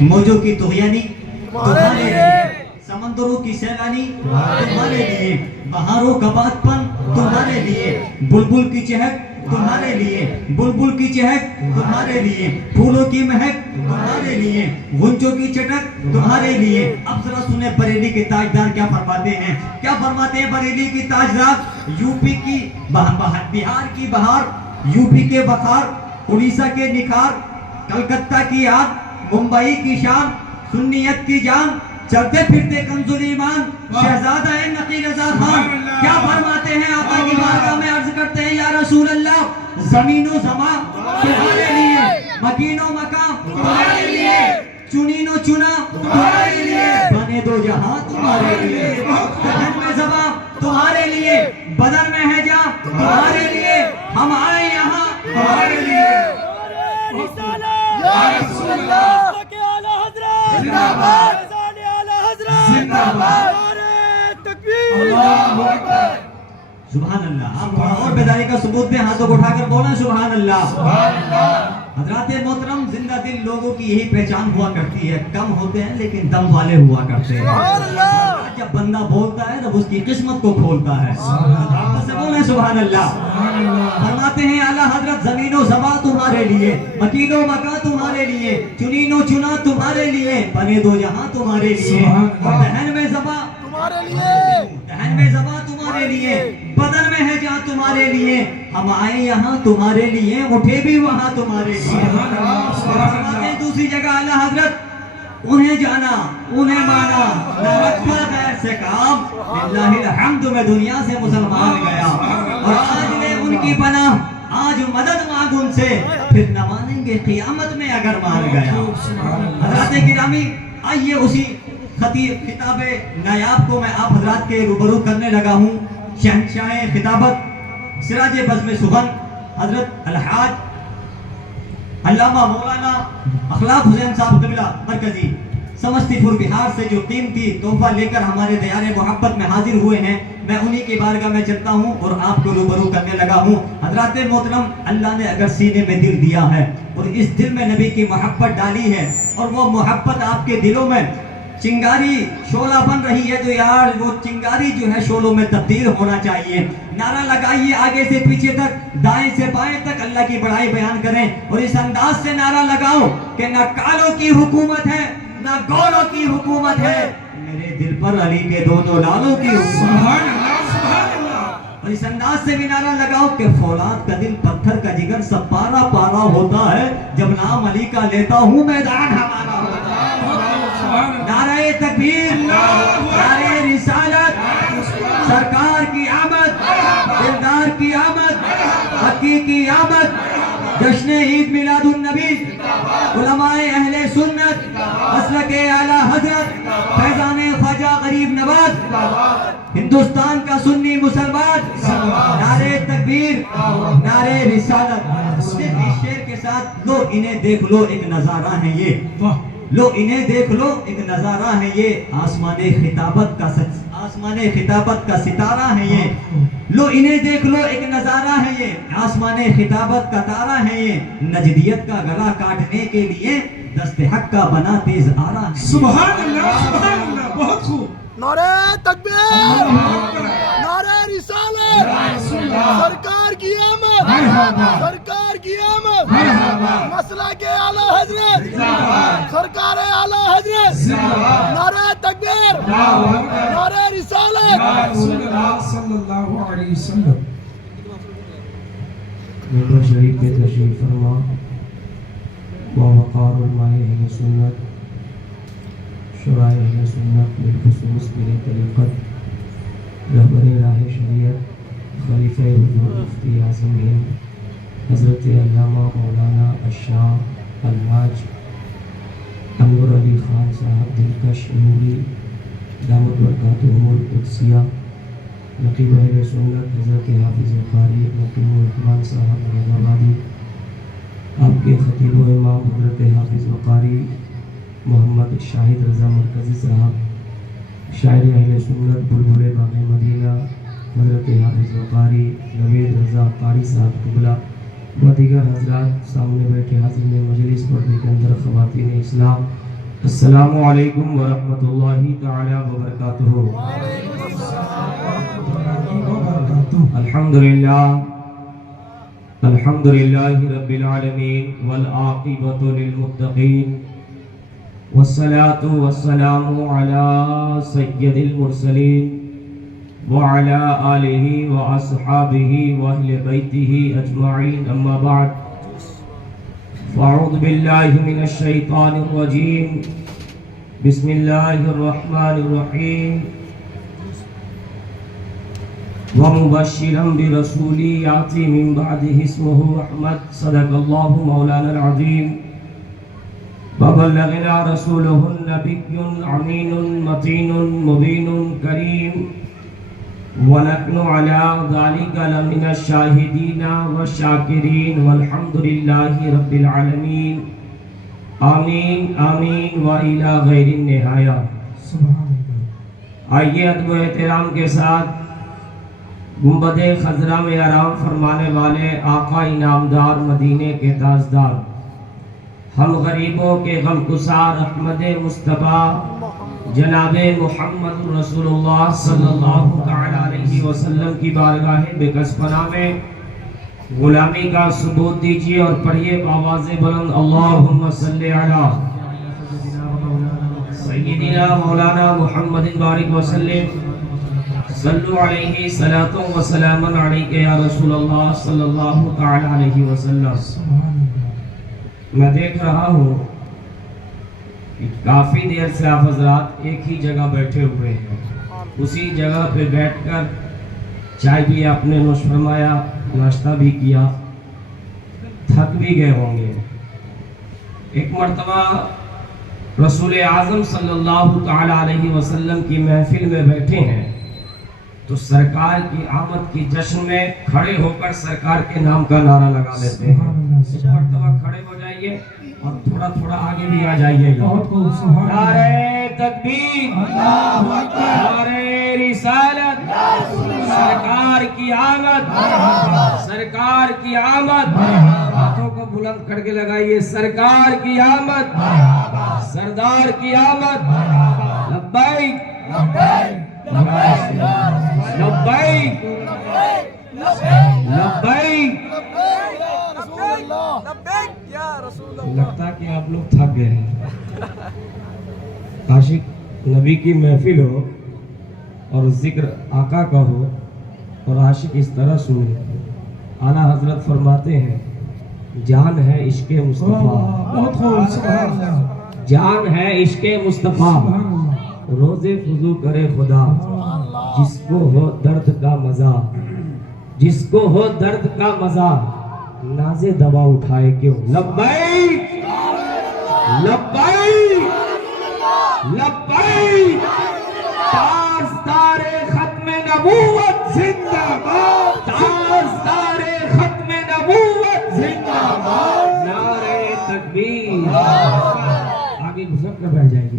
موجوں کی طغیانی تمہارے لیے، سمندروں کی سیلانی تمہارے لیے، بہاروں کا بات پن تمہارے لیے، بلبل کی چہک تمہارے لیے، بلبل کی چہک تمہارے لیے، پھولوں کی مہک تمہارے لیے، غنچوں کی چٹک تمہارے لیے۔ اب ذرا سنیں بریلی کے تاجدار کیا فرماتے ہیں، کیا فرماتے ہیں بریلی کی تاجدار؟ یو پی کی بہار کی بہار، یو پی کے بخار، اڑیسہ کے نکھار، کلکتہ کی یاد، ممبئی کی شان، سنیت کی جان، چلتے پھرتے کنزل ایمان، شہزادہ نقی رضا خان کیا فرماتے ہیں؟ آقا کی بارگاہ میں عرض کرتے ہیں یا رسول اللہ، زمین و زمان تمہارے لیے، مکین و مقام تمہارے لیے، چنین و چنا تمہارے لیے، بنے دو جہاں تمہارے لیے، دہن میں زباں تمہارے لیے، بدن میں ہے جاں تمہارے لیے، ہم آئے یہاں تمہارے لیے۔ یا رسول اللہ زندہ باد، زندہ باد، اللہ اکبر، سبحان اللہ۔ آپ اور بیداری کا ثبوت دیں، ہاتھوں کو اٹھا کر بولیں سبحان اللہ۔ سبحان اللہ۔ حضرات محترم، زندہ دل لوگوں کی یہی پہچان ہوا کرتی ہے، کم ہوتے ہیں لیکن دم والے ہوا کرتے ہیں۔ سبحان اللہ۔ جب بندہ بولتا ہے تب اس کی قسمت کو کھولتا ہے۔ آپ سے بولیں سبحان اللہ۔ فرماتے ہیں اعلیٰ حضرت، زمین و زباں تمہارے لیے، مکین و مکان تمہارے لیے، چنین و چنا تمہارے لیے، بنے دو جہاں تمہارے لیے، اور دہن میں زباں تمہارے لیے، دہن میں زباں تمہارے لیے، بدن میں ہے جہاں تمہارے لیے، ہم آئے یہاں تمہارے لیے، اٹھے بھی وہاں تمہارے لیے۔ فرماتے ہیں دوسری جگہ اعلیٰ حضرت، انہیں جانا انہیں مانا، نہ رکھا غیر سے کام، للہ الحمد میں دنیا سے مسلمان گیا، اور آج لے ان کی پناہ، آج مدد مانگ ان سے، پھر نہ مانیں گے قیامت میں اگر مان گیا۔ حضرات گرامی، آئیے اسی خطاب نایاب کو میں آپ حضرات کے روبرو کرنے لگا ہوں۔ شہنشاہ خطابت، سراج بزم سخن، حضرت الحاج علامہ مولانا اخلاق حسین صاحب قبلہ مرکزی سمستی پور بہار سے جو قیمتی تحفہ لے کر ہمارے دیار محبت میں حاضر ہوئے ہیں، میں انہی کی بارگاہ میں چلتا ہوں اور آپ کو روبرو کرنے لگا ہوں۔ حضرات محترم، اللہ نے اگر سینے میں دل دیا ہے اور اس دل میں نبی کی محبت ڈالی ہے، اور وہ محبت آپ کے دلوں میں چنگاری شعلہ بن رہی ہے، تو یار وہ چنگاری جو ہے شعلوں میں تبدیل ہونا چاہیے۔ نعرہ لگائیے آگے سے پیچھے تک، دائیں سے بائیں تک، اللہ کی بڑائی بیان کریں، اور اس انداز سے نعرہ لگاؤ کہ نہ کالوں کی حکومت ہے نہ گوروں کی حکومت ہے، میرے دل پر علی کے دونوں لالوں کی حکومت ہے۔ اور اس انداز سے بھی نعرہ لگاؤ کہ فولاد کا دل پتھر کا جگر سب پارا پارا ہوتا ہے، جب نام علی کا لیتا ہوں میدان ہمارا ہوتا ہے۔ نعرہ تکبیر، نعرہ رسالت، سرکار کی آمد، دلدار کی آمد، حقی کی آمد، جشن عید میلاد النبی، علماء اہل سنت، مسلک اعلیٰ حضرت فیضان خواجہ غریب نواز، ہندوستان کا سنی مسلمان، نعرہ تکبیر، نعرہ رسالت۔ اس شعر کے ساتھ، لو انہیں دیکھ لو ایک نظارہ ہے یہ، لو انہیں دیکھ لو ایک نظارہ ہے یہ، آسمان خطابت کا ستارہ ہے یہ، لو انہیں دیکھ لو ایک نظارہ ہے یہ، آسمان خطابت کا تارہ ہے یہ، نجدیت کا گلا کاٹنے کے لیے دست حق کا بنا تیز آرہ ہے۔ سبحان اللہ، سبحان اللہ، بہت خوب۔ نعرہ تکبیر، نعرہ رسالت، سرکار کی آمد، سرکار کی آمد، مسئلہ کے اعلیٰ حضرت، سرکار اعلیٰ حضرت، نعرہ تکبیر، نعرہ رسالت، صلی اللہ علیہ وسلم۔ ممبر شریف میں تشریف فرما، ووقار علماء اہل سنت، شرائع اہل سنت، بالخصوص میری طریقت، رہبر راہ شریعت، خلیفہ حضور مفتی اعظم ہند، حضرت علامہ مولانا الشاہ الحاج انور علی خان صاحب دلکش نوری دامت برکاتہ القدسیہ، نقیب اہل سنت حضرت حافظ قاری نقیب الرحمن صاحب حیدرآبادی، آپ کے خطیب و امام حضرت حافظ قاری محمد شاہد رضا مرکزی صاحب، شاعر اہل سنت بلبل باغ مدینہ حضرت حافظ قاری نوید رضا قاری صاحب قبلہ، و دیگر حضرات، سامنے بیٹھے حاضرین مجلس، پردے کے اندر خواتین اسلام، السلام علیکم ورحمۃ اللہ تعالی وبرکاتہ. الحمد للہ رب العالمین والعاقبۃ للمتقین والصلاة والسلام علی سید المرسلین وعلى آلہ واصحابہ واہل بیتہ اجمعین. اما بعد فاعوذ باللہ من الشیطان الرجیم. بسم اللہ الرحمن الرحیم. ومبشرا برسول یاتی من بعدہ اسمہ احمد. صدق اللہ مولانا العظیم. وبلغنا رسولہ النبی امین متین مبین کریم. ونحن على ذلك لمن الشاهدين والشاكرين والحمد لله رب العالمين. آمین آمین وإلى غیر النہایہ. آئیے ادب و احترام کے ساتھ گنبد خضرا میں آرام فرمانے والے آقا انعامدار مدینے کے تاجدار ہم غریبوں کے غمگسار احمد مصطفیٰ جناب محمد رسول اللہ صلی اللہ تعالی علیہ وسلم کی بارگاہ بکس پناہ میں غلامی کا ثبوت دیجیے اور پڑھیے بآواز بلند اللہم صلی علی سیدنا مولانا محمد بارک وسلم. صلو علیہ صلاۃ و سلام علیک یا رسول اللہ صلی اللہ تعالی علیہ وسلم. میں دیکھ رہا ہوں کہ کافی دیر سے آپ حضرات ایک ہی جگہ بیٹھے ہوئے ہیں. اسی جگہ پہ بیٹھ کر چائے بھی آپ نے نوش فرمایا, ناشتہ بھی کیا, تھک بھی گئے ہوں گے. ایک مرتبہ رسول اعظم صلی اللہ تعالی علیہ وسلم کی محفل میں بیٹھے ہیں تو سرکار کی آمد کی جشن میں کھڑے ہو کر سرکار کے نام کا نعرہ لگا لیتے ہیں. اس مرتبہ کھڑے ہو جائیے اور تھوڑا تھوڑا آگے بھی آ جائیے گا. نعرہ تکبیر, نعرہ رسالت, سرکار کی آمد, سرکار کی آمد. ہاتھوں کو بلند کر کے لگائیے. سرکار کی آمد, سردار کی آمد. لبیک لبیک لبیک لگتا کہ آپ لوگ تھک گئے ہیں. عاشق نبی کی محفل ہو اور ذکر آقا کا ہو اور عاشق اس طرح سنے. اعلیٰ حضرت فرماتے ہیں جان ہے عشق مصطفیٰ, جان ہے عشق مصطفیٰ, روزے فضو کرے خدا, جس کو ہو درد کا مزہ, جس کو ہو درد کا مزہ, نازے دوا اٹھائے کیوں. لبیک لبیک لبیک. تاجدار ختم نبوت زندہ باد, تاجدار ختم نبوت زندہ باد. نعرہ تکبیر. آگے گزر کر بیٹھ جائیں گے.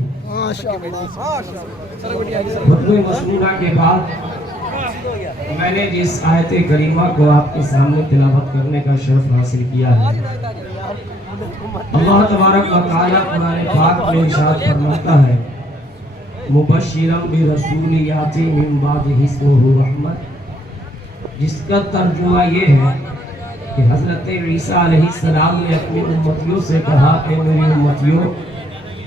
خطبہ مسنونہ کے بعد میں نے جس آیت کریمہ کو آپ کے سامنے تلاوت کرنے کا شرف حاصل کیا ہے, اللہ تبارک و تعالیٰ قرآن پاک میں ارشاد فرماتا ہے مبشرا برسول یاتی من بعدہ اسمہ احمد, جس کا ترجمہ یہ ہے کہ حضرت عیسیٰ علیہ السلام نے اپنی امتیوں سے کہا کہ میری امتیوں,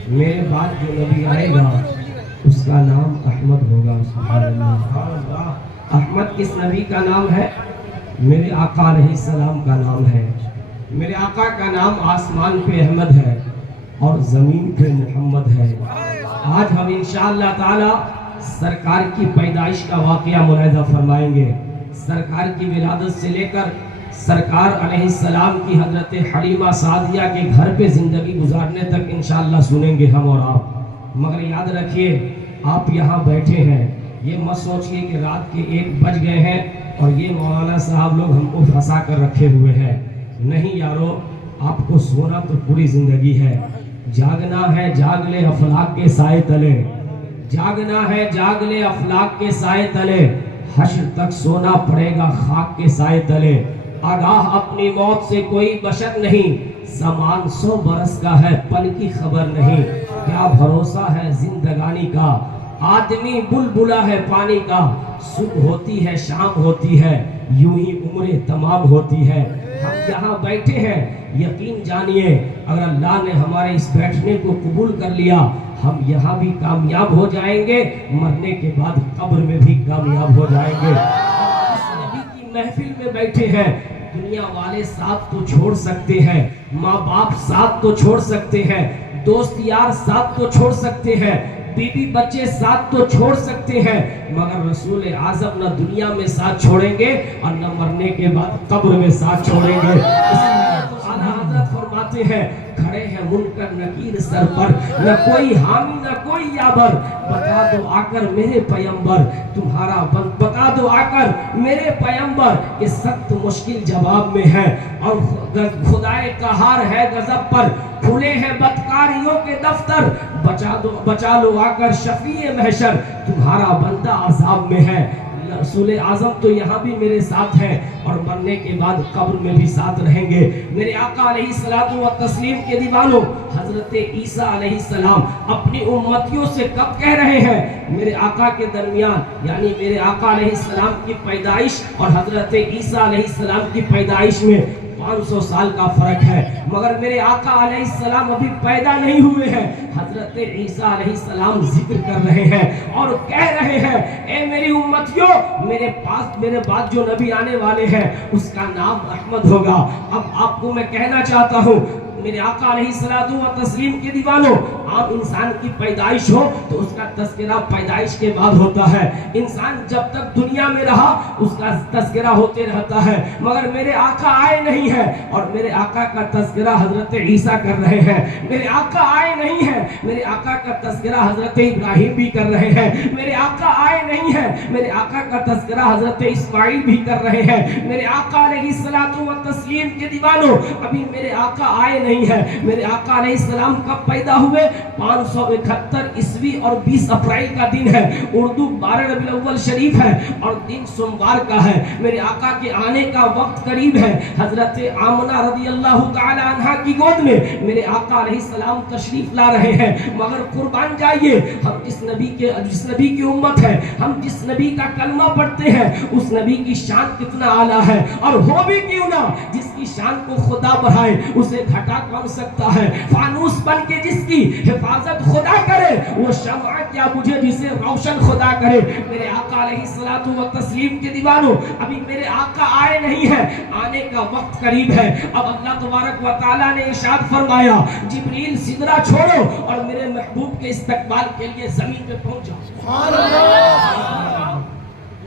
میرے بعد جو نبی آئے گا اس کا نام احمد ہوگا. سبحان اللہ. احمد کس نبی کا نام ہے؟ میرے آقا علیہ السلام کا نام ہے. میرے آقا کا نام آسمان پہ احمد ہے اور زمین پہ محمد ہے. آج ہم انشاءاللہ تعالی سرکار کی پیدائش کا واقعہ ملاحظہ فرمائیں گے. سرکار کی ولادت سے لے کر سرکار علیہ السلام کی حضرت حلیمہ سعدیہ کے گھر پہ زندگی گزارنے تک انشاءاللہ سنیں گے ہم اور آپ. مگر یاد رکھیے آپ یہاں بیٹھے ہیں, یہ مت سوچئے کہ رات کے 1 بج گئے ہیں اور یہ مولانا صاحب لوگ ہم کو پھنسا کر رکھے ہوئے ہیں. نہیں یارو, آپ کو سونا تو پوری زندگی ہے, جاگنا ہے جاگ لے افلاک کے سائے تلے, جاگنا ہے جاگ لے افلاک کے سائے تلے, حشر تک سونا پڑے گا خاک کے سائے تلے. آگاہ اپنی موت سے کوئی بشر نہیں, زمان 100 برس کا ہے پل کی خبر نہیں. क्या भरोसा है जिंदगानी का, आदमी बुलबुला है पानी का, सुबह होती है शाम होती है, यूं ही उम्रें तमाम होती है। हम यहाँ बैठे हैं, यकीन जानिए अगर अल्लाह ने हमारे इस बैठने को कबूल कर लिया, हम यहाँ भी कामयाब हो जाएंगे, मरने के बाद कब्र में भी कामयाब हो जाएंगे। इस नबी की महफिल में बैठे हैं, दुनिया वाले साथ तो छोड़ सकते हैं, माँ बाप साथ तो छोड़ सकते हैं, दोस्त यार साथ तो छोड़ सकते हैं, बीवी बच्चे साथ तो छोड़ सकते हैं, मगर रसूल आज़म न दुनिया में साथ छोड़ेंगे और न मरने के बाद कब्र में साथ छोड़ेंगे। आला हज़रत फरमाते हैं, खड़े हैं मुनकर नकीर सर पर, न कोई हामी न कोई याबर, बता दो आकर मेरे पैगंबर तुम्हारा बता दो आकर मेरे पैगंबर कि सख्त मुश्किल जवाब में है और खुदाए कहार है गजब पर, खुले हैं बदकारियों के दफ्तर, बचा लो आकर शफीए महशर तुम्हारा बंदा अज़ाब में है। रसूल आज़म तो यहाँ भी मेरे साथ हैं और मरने के बाद कब्र में भी साथ रहेंगे। मेरे आका अलैहिस्सलातु व तस्लीम के दीवानों, हजरत ईसा अलैहिस्सलाम अपनी उम्मतियों से कब कह रहे हैं, मेरे आका के दरमियान यानी मेरे आका अलैहिस्सलाम की पैदाइश और हजरत ईसा अलैहिस्सलाम की पैदाइश में 500 साल का फर्क है, मगर मेरे आका अलैहिस्सलाम अभी पैदा नहीं हुए हैं। हजरत ईसा अलैहिस्सलाम जिक्र कर रहे हैं और कह रहे हैं, ए मेरी उम्मतियों, मेरे बाद जो नबी आने वाले हैं उसका नाम अहमद होगा। अब आपको मैं कहना चाहता हूँ, मेरे आका अलैहिस्सलातु व तस्लीम के दीवानों, आम इंसान की पैदाइश हो तो उसका तज़किरा पैदाइश के बाद होता है। इंसान जब तक दुनिया में रहा उसका तज़किरा होते रहता है, मगर मेरे आका आए नहीं है और मेरे आका का तज़किरा हजरत ईसा कर रहे हैं। मेरे आका आए नहीं है, मेरे आका का तज़किरा हजरत इब्राहिम भी कर रहे हैं। मेरे आका आए नहीं है, मेरे आका का तज़किरा हजरत इस्माइल भी कर रहे हैं। मेरे आका अलैहिस्सलातु व तस्लीम के दीवानों, अभी मेरे आका आए नहीं है। मेरे आका अलैहिस्सलाम कब पैदा हुए? 571 ईस्वी और 20 अप्रैल का दिन है। उर्दू 12 रबीउल अव्वल शरीफ है और दिन सोमवार का है। मेरे आका के आने का वक्त करीब है। हजरत आमना रदियल्लाहु ताला अन्हा की गोद में मेरे आका अलैहिस्सलाम तशरीफ ला रहे हैं। मगर कुर्बान जाइए, हम जिस नबी की उम्मत है, हम जिस नबी का कलमा पढ़ते हैं, उस नबी की शान कितना आला है। और हो भी क्यों ना, जिसकी शान को खुदा बढ़ाए उसे घटा कौन सकता है। फानूस बन के जिसकी हिफाजत खुदा करे, वो शम्आ क्या बुझे जिसे रोशन खुदा करे। मेरे आका अलैहिस्सलातु व तस्लीम के दीवानों, अभी मेरे आका आए नहीं है, आने का वक्त करीब है। अब अल्लाह तबारक व तआला ने इरशाद फरमाया, जिब्रील सिदरा छोड़ो और मेरे महबूब के इस्तकबाल के लिए जमीन पे पहुंच जाओ।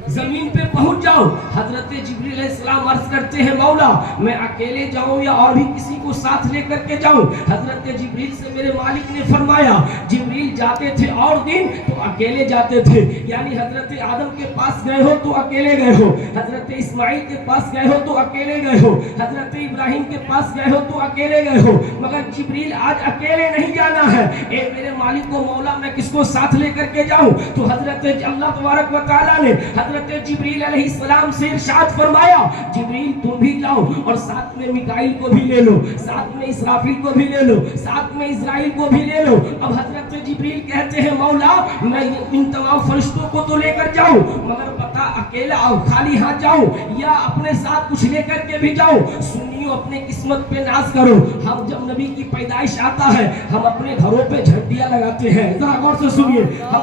जमीन पे पहुंच जाओ। हजरत जिब्रील अलैहिस्सलाम अर्ज करते हैं, मौला मैं अकेले जाऊं या और भी किसी को साथ लेकर के जाऊं? हजरत जिब्रील से मेरे मालिक ने फरमाया, जिब्रील जाते थे और दिन तो अकेले जाते थे, यानी हजरत आदम के पास गए हो तो अकेले गए हो, हजरत इस्माइल के पास गए हो तो अकेले गए हो, हजरत इब्राहिम के पास गए हो तो अकेले गए हो, मगर जिब्रील आज अकेले नहीं जाना है। ए मेरे मालिक को मौला मैं किसको साथ लेकर के जाऊं? तो हजरत अल्लाह तबारक व तआला ने हजरत जिब्रील अलैहिस्सलाम से इरशाद फरमाया, जिब्रील तुम भी जाओ और साथ में मिकाईल को भी ले लो, साथ में इसराफील को भी ले लो, साथ में इस्राइल को भी ले लो। अब हजरत जिब्रील कहते हैं, मौला मैं इन तमाम फरिश्तों को तो लेकर जाऊं, मगर बता अकेला खाली हाथ जाऊं या अपने साथ कुछ लेकर के भी जाऊं? सुनियो, अपने किस्मत पे नाज करो। हम जब नबी की पैदाइश आता है, हम अपने घरों पे झंडियां लगाते हैं। जरा गौर से सुनिए, हम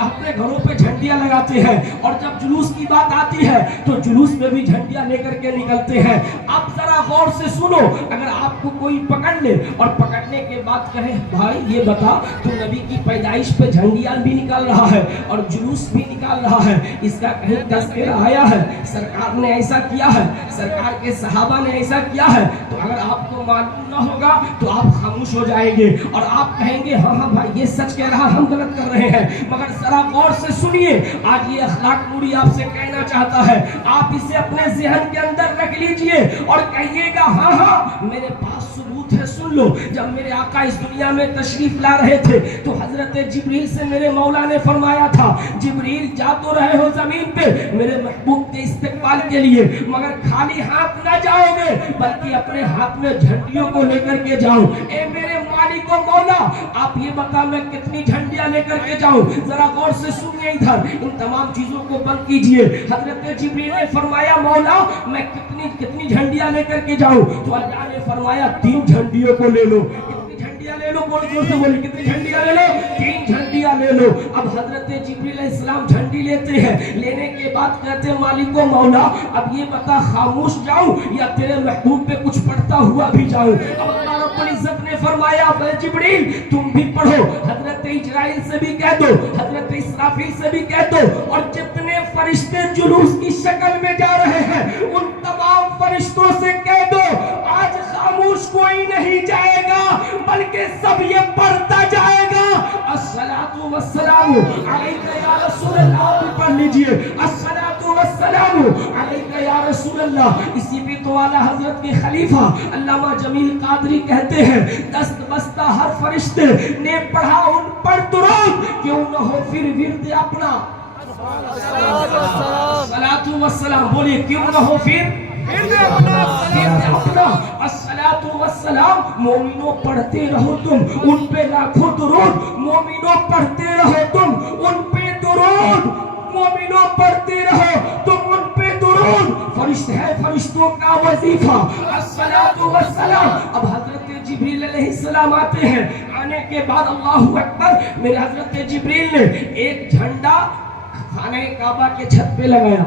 अपने घरों पे झंडियां लगाते हैं और जब जुलूस की बात आती है तो जुलूस में भी झंडियां लेकर के निकलते हैं। अब जरा गौर से सुनो, अगर आपको कोई पकड़ ले और पकड़ने के बाद कहे, भाई ये बता तू नबी की पैदाइश पे झंडियां भी निकाल रहा है और जुलूस भी निकाल रहा है, इसका कहीं तज़किरा आया है? सरकार ने ऐसा किया है, सरकार के सहाबा ने ऐसा किया है? तो अगर आपको मालूम ना होगा तो आप खामोश हो जाएंगे और आप कहेंगे, हाँ हाँ भाई ये सच कह रहा, हम गलत कर रहे हैं। मगर जरा गौर से सुनिए, आज ये अखलाक नूरी आपसे कहना चाहता है, आप इसे अपने ज़हन के अंदर रख लीजिए और कहिएगा, हाँ हाँ मेरे पास सबूत है, सुन लो। जब मेरे आका इस दुनिया में तशरीफ ला रहे थे तो हजरत जिब्रील से मेरे मौला ने फरमाया था, जिब्रील जा तो रहे हो जमीन पे मेरे महबूब के इस्तकबाल के लिए, मगर खाली हाथ ना जाओगे, बल्कि अपने हाथ में झंडियों को लेकर के जाओ। ए मेरे मालिक मालिक व मौला आप ये बता मैं कितनी झंडियां लेकर के जाऊं, जरा गौर से सुनिए, इधर इन तमाम चीजों को बंद कीजिए। हजरत जिब्रील ने फरमाया मौला मैं कितनी झंडियां लेकर के जाऊं? तो अल्लाह ने फरमाया 3 झंडियों को ले लो। कितनी झंडियां ले लो? बोल जोर से बोलिए, कितनी झंडियां ले लो? 3 झंडियां ले लो। अब हजरत जिब्रील अलैहिस्सलाम झंडी लेते हैं, लेने के बाद कहते हैं मालिक व मौला अब ये बता खामोश जाऊं या तेरे महबूब पे कुछ पढ़ता हुआ भी जाऊं? अब अल्लाह रब्बुल इज्जत ने फरमाया जिब्रील तुम भी पढ़ो, हजरत इजराइल से भी कह दो, हजरत इसराफील से भी कह दो, और जितने फरिश्ते जुलूस की शक्ल में जा रहे हैं उन तमाम फरिश्तों से कह दो आज खामोश कोई नहीं जाएगा बल्कि सब ये पढ़ता जाएगा अस्सलातु वस्सलामु अलैका या रसूल अल्लाह। आप भी पढ़ लीजिए अस्सलातु वस्सलामु अलैका या रसूल अल्लाह। इसी भी तो आला हजरत के खलीफा अल्लामा जमील कादरी कहते हैं दस्त बस्ता हर फरिश्ते ने पढ़ा उन पर दुरूद क्यों न हो फिर विर्द अपना सलातु वस्सलाम। बोलिए क्यों न हो फिर अपना अस्सलातु वस्सलाम। मोमिनो पढ़ते रहो तुम उन पे लाखों दुरूद, मोमिनो पढ़ते रहो तुम उन पे दुरूद, मोमिनो पढ़ते रहो तुम उन पे दुरूद। फरिश्ते हैं फरिश्तों का वजीफा अस्सलातु वस्सलाम। अब हजरत जिब्रील अलैहिस्सलाम आते हैं, आने के बाद अल्लाहु अकबर मेरे हजरत जिब्रील ने एक झंडा खाने काबा के छत पे लगाया,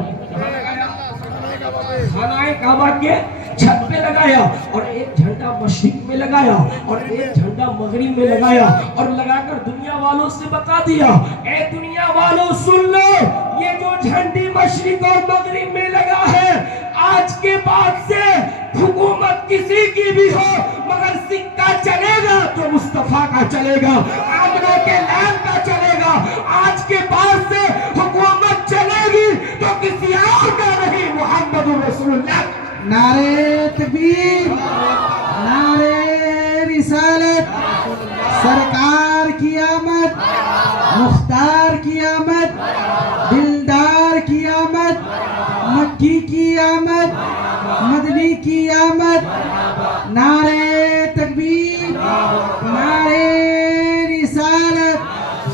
खानाए काबा के छत पे लगाया, और एक झंडा मशरिक में लगाया और एक झंडा मगरिब में लगाया, और लगाकर दुनिया वालों से बता दिया ए दुनिया वालों सुन लो ये जो झंडी मशरिक और मगरिब में लगा है आज के बाद से हुकूमत किसी की भी हो मगर सिक्का चलेगा तो मुस्तफा का चलेगा, आमना के लाल का चलेगा। आज के बाद से हुकूमत चलेगी तो किसी और का नहीं, मोहम्मद रसूलुल्लाह। नारे तकबीर, नारे रिसालत, सरकार की आमद, मुख्तार की आमद, दिलदार की आमद, मक्की की आमद, मदनी की आमद। नारे तकबीर, नारे रिसालत।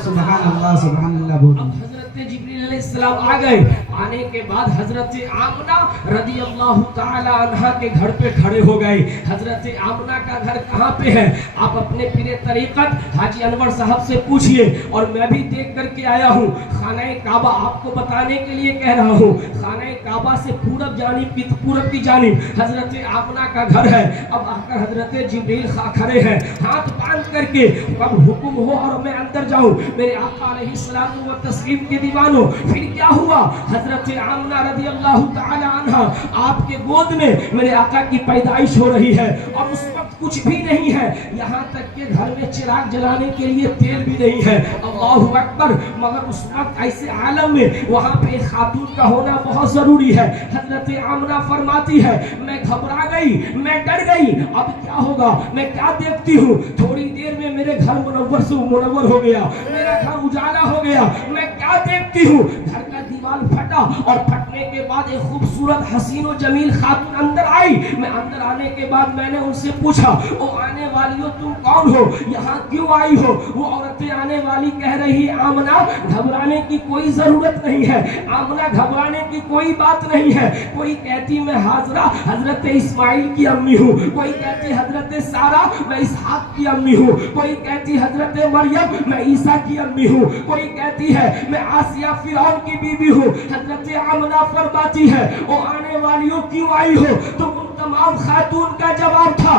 सुभान अल्लाह सुभान अल्लाह। बोलो हजरत जिब्रील अलैहिस्सलाम आ गए, आने के बाद हजरत आमना रदी अल्लाह ताला अन्हा के घर पे खड़े हो गए। हजरत आमना का घर कहाँ पे है आप अपने पीरे तरीकत हाजी अनवर साहब से पूछिए, और मैं भी देख करके आया हूँ। खानाए काबा आपको बताने के लिए कह रहा हूँ, खानाए काबा से पूरब की जानिब हजरत आमना का घर है। अब आकर हजरत जिब्रील खड़े हैं हाथ बांध करके, अब हुक्म हो और मैं अंदर जाऊँ मेरे आका अलैहिस्सलातु व तस्लीम के दीवानों। फिर क्या हुआ हजरत आमना रदी अल्लाह ताला अन्हा आपके गोद में मेरे आका की पैदाइश हो रही है, और उस वक्त कुछ भी नहीं है, यहाँ तक के घर में चिराग जलाने के लिए तेल भी नहीं है। अल्लाहु अकबर। मगर उस वक्त ऐसे आलम में वहाँ पे खातून का होना बहुत जरूरी है। हजरत आमना फरमाती है मैं घबरा गई, मैं डर गई, अब क्या होगा, मैं क्या देखती हूँ थोड़ी देर में मेरे घर मुनव्वर से मुनव्वर हो गया, मेरा घर उजाला हो गया। मैं क्या देखती हूँ घर का दीवार फटा, और फटने के बाद एक खूबसूरत हसीन और जमील खातून अंदर आई। मैं अंदर आने के बाद मैंने उनसे पूछा ओ आने वाली हो तुम कौन हो, यहाँ क्यों आई हो? वो औरतें आने वाली कह रही आमना घबराने की कोई जरूरत नहीं है, आमना घबराने की कोई बात नहीं है। कोई कहती मैं हाजरा हजरत इस्माइल की अम्मी हूँ, कोई कहती हजरत सारा मैं इसहाक की अम्मी हूँ, कोई कहती हजरत मरियम मैं ईसा की अम्मी हूँ, कोई कहती है मैं आसिया फिरौन की बीबी हूँ। हजरत आमना फरमाती है ओ आने वालियों क्यों आई हो? तो उन तमाम खातून का जवाब था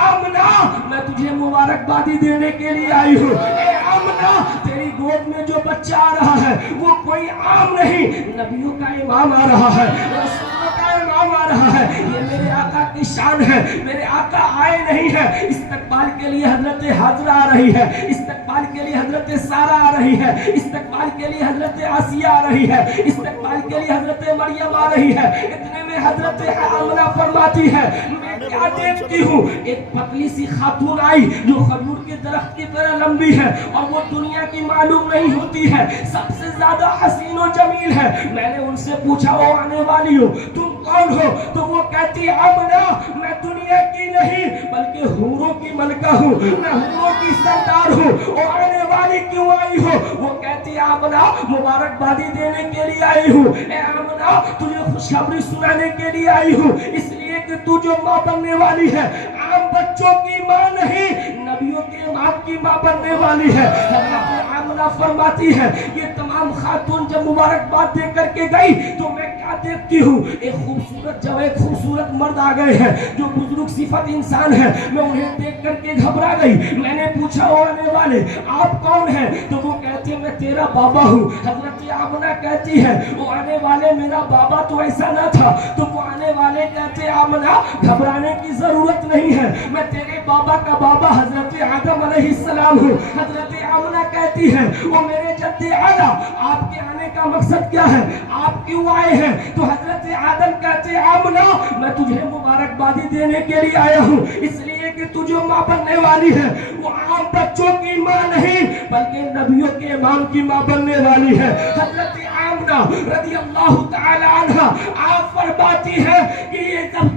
आमना मैं तुझे मुबारकबादी देने के लिए आई हूँ। ए आमना तेरी गोद में जो बच्चा आ रहा है वो कोई आम नहीं, नबियों का इमाम आ रहा है, रसूलों का इमाम आ रहा है। ये मेरे आका की शान है, मेरे आका आए नहीं है। इस्तकबाल के लिए हजरत हाजरा आ रही है, इस्तकबाल के लिए हजरत सारा आ रही है, इस्तकबाल के लिए हजरत आसिया आ रही है, इस्तकबाल के लिए हजरत मरियम आ रही है। इतने में हजरत आमना फरमाती है मैं क्या देखती हूँ, एक पतली सी खातून आई जो खजूर के दरख्त की तरह लंबी है और वो दुनिया की मालूम नहीं होती है, सबसे ज्यादा हसीन और जमील है। मैंने उनसे पूछा वो आने वाली हो, तुम कौन हो? तो वो कहती आमना, मैं दुनिया की नहीं बल्कि हूरों की मलका हूँ, मैं हूरों की सरदार हूँ। वो आने वाली क्यों आई हो? वो कहती आमना मुबारकबादी देने के लिए आई हूँ। ए आमना, तुझे खुशखबरी सुनाने के लिए आई हूँ, इसलिए कि तू जो माँ बनने वाली है आम बच्चों की माँ नहीं, नबियों के माँ की माँ बनने वाली है। आमना फरमाती है ये तमाम खातून जब मुबारकबाद दे करके गई तो मैं क्या देखती हूँ, एक खूबसूरत जब एक खूबसूरत मर्द आ गए हैं जो बुजुर्ग सिफत इंसान है। मैं उन्हें देख करके घबरा गई। मैंने पूछा वो आने वाले आप कौन हैं? तो वो कहते मैं तेरा बाबा हूँ। हजरत आमना कहती है वो आने वाले मेरा बाबा तो ऐसा ना था। तो वो आने वाले कहते आमना घबराने की जरूरत नहीं है, मैं तेरे बाबा का बाबा हजरत आदम अलैहिस्सलाम हूँ। हजरत आमना कहती है वो मेरे जद्दे आला आपके आने का मकसद क्या है, आप क्यों आए हैं? तो हजरत आदम कहते आमना मैं तुझे मुबारकबादी देने के लिए आया हूँ, इसलिए कि तू जो माँ बनने वाली है वो आम बच्चों की माँ नहीं बल्कि नबियों के इमाम की माँ बनने वाली है। हजरत आमना रज़ी अल्लाह तआला अन्हा आप फरमाती है कि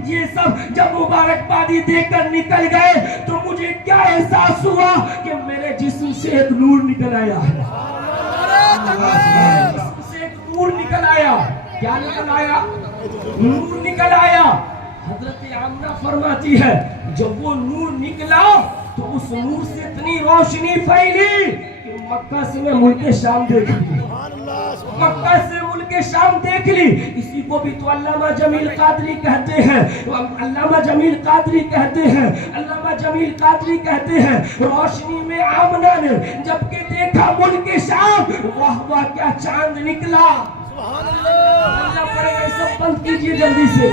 ये सब जब मुबारकबादी देकर निकल गए तो मुझे क्या एहसास हुआ कि मेरे जिस्म से एक नूर निकल आया है। जिस्म से एक नूर निकल आया। क्या निकल आया? नूर निकल आया। हजरत आमना फरमाती है जब वो नूर निकला तो उस नूर से इतनी रोशनी फैली कि मक्का से मैं मुल्क शाम देख ली, मक्का से मुल्क शाम देख ली। इसी को भी तो अल्लामा जमील कादरी कहते हैं, अल्लामा जमील कादरी कहते हैं, अल्लामा जमील कादरी कहते हैं रोशनी में आमना ने जबकि देखा मुल्क शाम, वाह वाह क्या चांद निकला। अल्लाह पड़ेगा, सब बंद कीजिए जल्दी से।